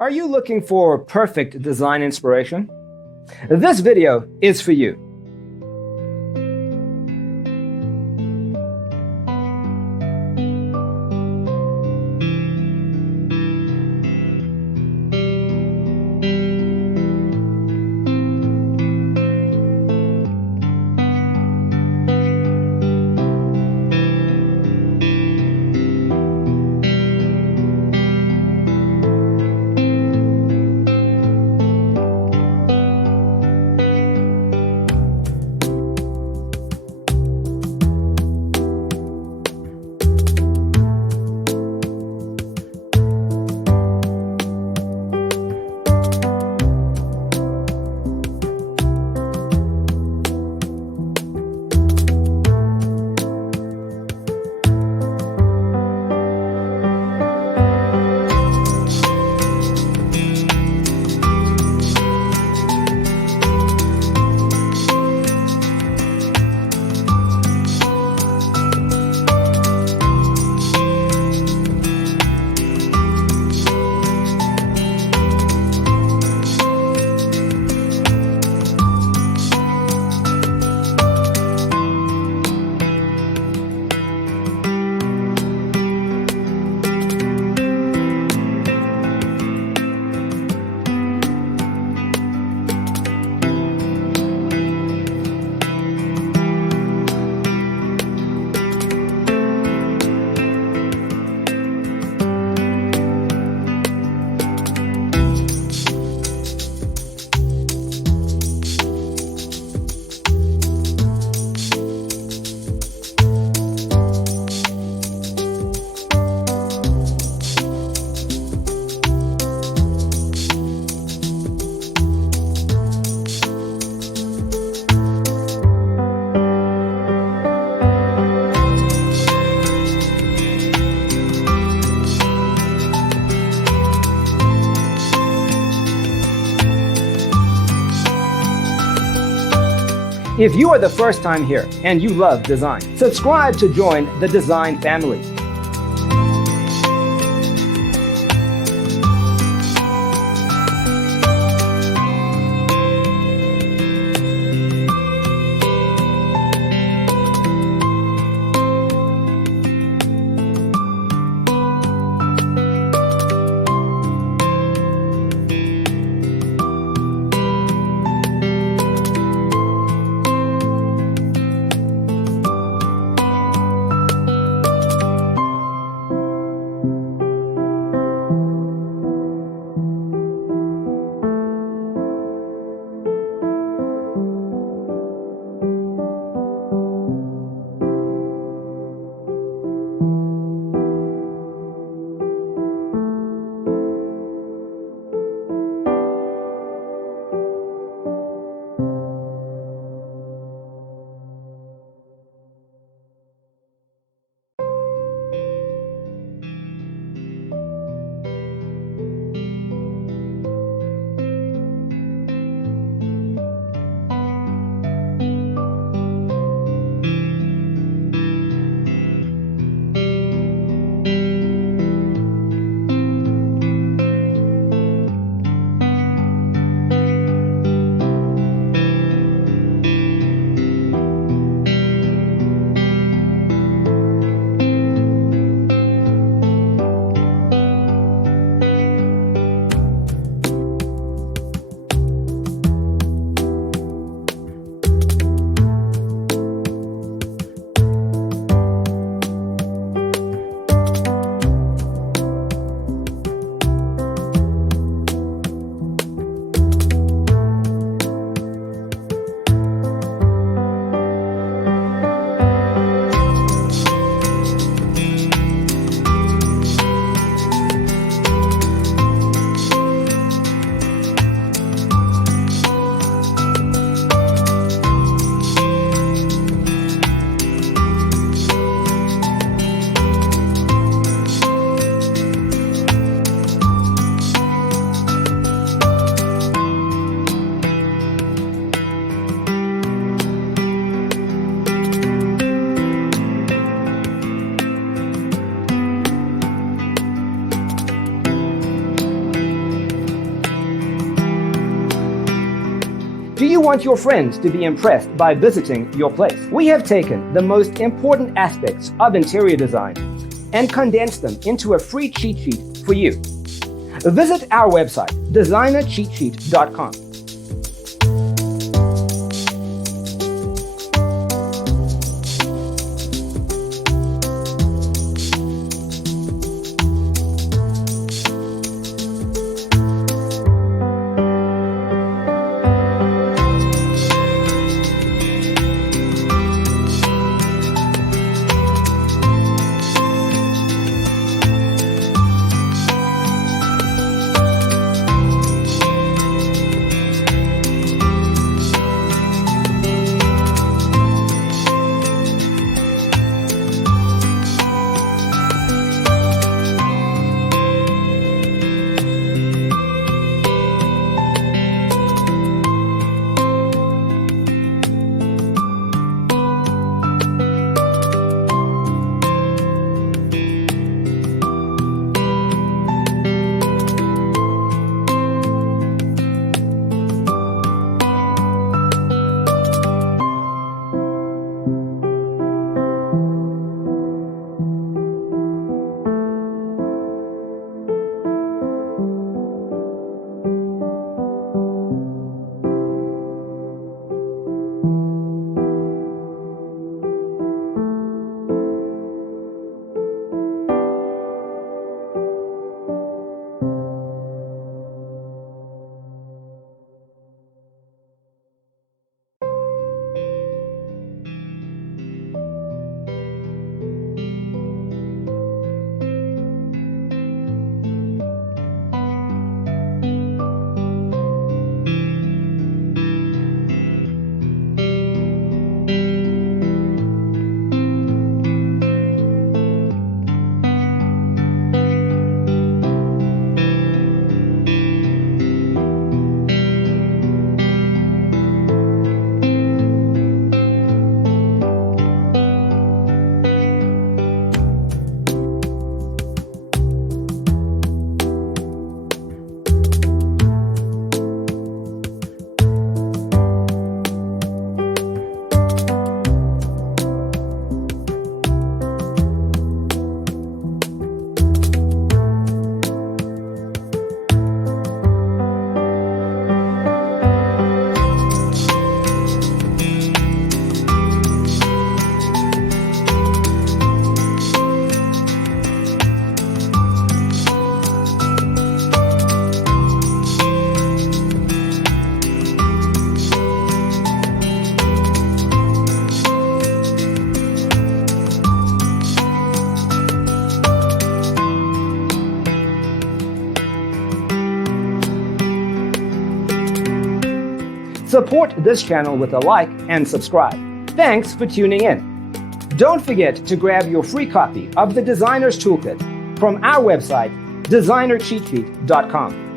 Are you looking for perfect design inspiration? This video is for you. If you are the first time here and you love design, subscribe to join the design family. Do you want your friends to be impressed by visiting your place? We have taken the most important aspects of interior design and condensed them into a free cheat sheet for you. Visit our website, designercheatsheet.com. Support this channel with a like and subscribe. Thanks for tuning in. Don't forget to grab your free copy of the Designer's Toolkit from our website, designercheatsheet.com.